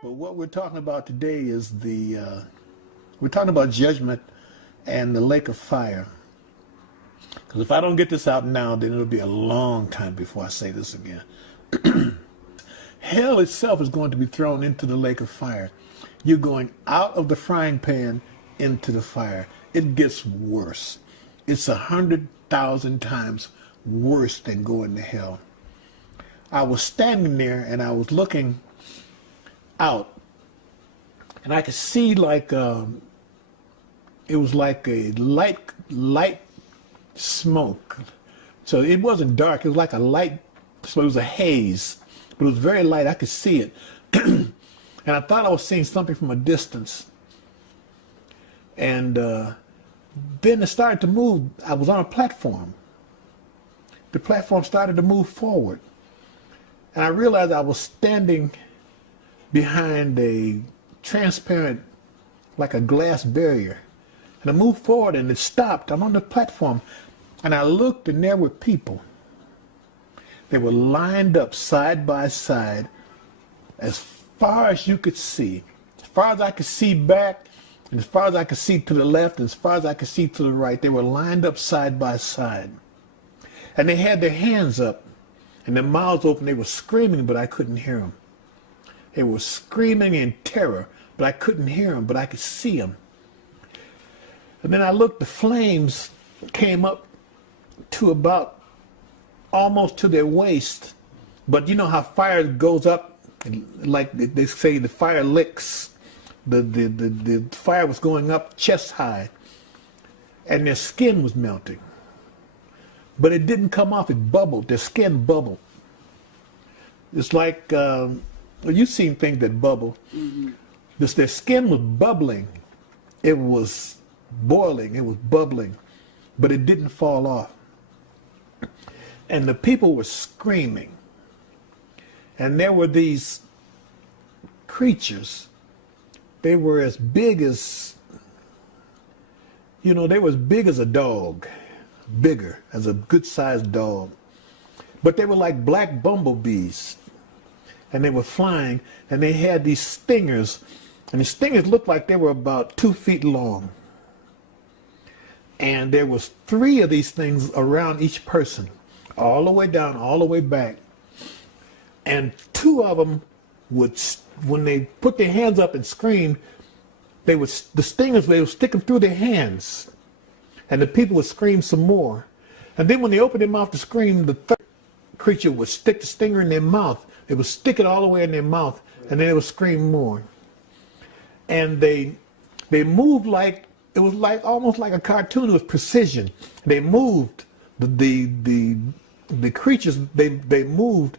But what we're talking about today is we're talking about judgment and the lake of fire. Because if I don't get this out now, then it'll be a long time before I say this again. Hell itself is going to be thrown into the lake of fire. You're going out of the frying pan into the fire. It gets worse. It's 100,000 times worse than going to hell. I was standing there and I was looking out, and I could see like it was like a light smoke. So it wasn't dark. It was like a light. So it was a haze, but it was very light. I could see it, and I thought I was seeing something from a distance. And then it started to move. I was on a platform. The platform started to move forward, and I realized I was standing behind a transparent, like a glass barrier. And I moved forward and it stopped. I'm on the platform and I looked and there were people. They were lined up side by side as far as you could see. As far as I could see back, and as far as I could see to the left, and as far as I could see to the right, they were lined up side by side. And they had their hands up and their mouths open. They were screaming, but I couldn't hear them. They were screaming in terror, but I couldn't hear them, but I could see them. And then I looked, the flames came up to about almost to their waist. But you know how fire goes up, like they say the fire licks. The fire was going up chest high, and their skin was melting. But it didn't come off, it bubbled, their skin bubbled. It's like, well, you've seen things that bubble. Mm-hmm. Their skin was bubbling. It was boiling. It was bubbling. But it didn't fall off. And the people were screaming. And there were these creatures. They were as big as, they were as big as a dog. Bigger, as a good-sized dog. But they were like black bumblebees. And they were flying, and they had these stingers, and the stingers looked like they were about 2 feet long. And there was 3 of these things around each person, all the way down, all the way back. And 2 of them would, when they put their hands up and screamed, the stingers, they would stick them through their hands, and the people would scream some more. And then when they opened their mouth to scream, the third creature would stick the stinger in their mouth. They would stick it all the way in their mouth, and then they would scream more. And they moved like, it was like almost like a cartoon with precision. They moved, the creatures, they moved.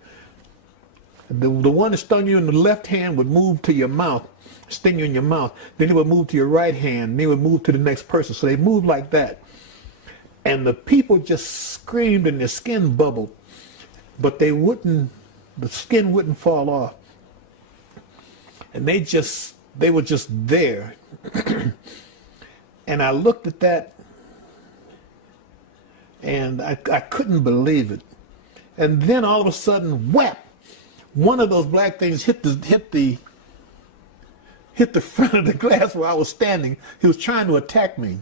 The one that stung you in the left hand would move to your mouth, sting you in your mouth. Then it would move to your right hand, and they would move to the next person. So they moved like that. And the people just screamed and their skin bubbled, but the skin wouldn't fall off. And they were just there. And I looked at that and I couldn't believe it. And then all of a sudden, whap, one of those black things hit the front of the glass where I was standing. He was trying to attack me.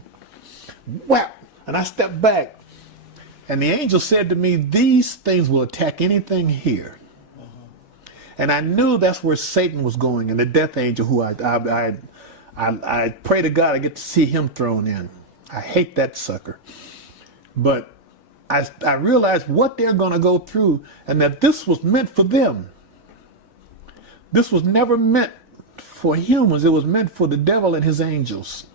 Whap, and I stepped back. And the angel said to me, these things will attack anything here. And I knew that's where Satan was going, and the death angel, who I pray to God I get to see him thrown in. I hate that sucker. But I realized what they're going to go through, and that this was meant for them. This was never meant for humans. It was meant for the devil and his angels.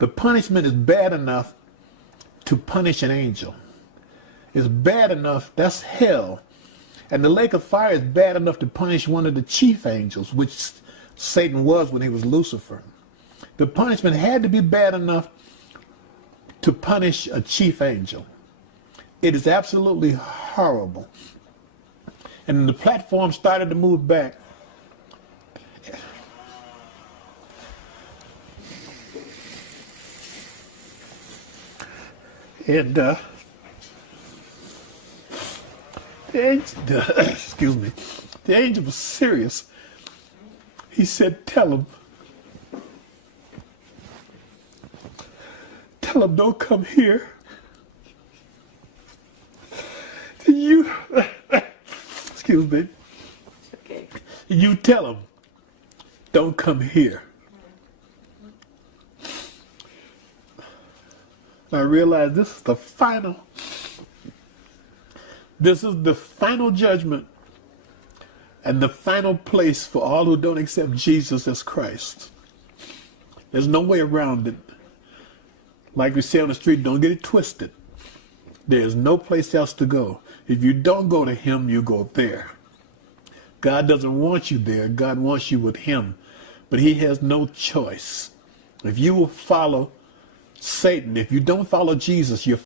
The punishment is bad enough to punish an angel. It's bad enough, that's hell. And the lake of fire is bad enough to punish one of the chief angels, which Satan was when he was Lucifer. The punishment had to be bad enough to punish a chief angel. It is absolutely horrible. And the platform started to move back. And excuse me, the angel was serious. He said, tell them don't come here. You, excuse me. Okay. You tell them don't come here. I realize this is the final judgment and the final place for all who don't accept Jesus as Christ. There's no way around it. Like we say on the street, don't get it twisted. There's no place else to go. If you don't go to him, you go there. God doesn't want you there. God wants you with him. But he has no choice. If you will follow Satan, if you don't follow Jesus, you're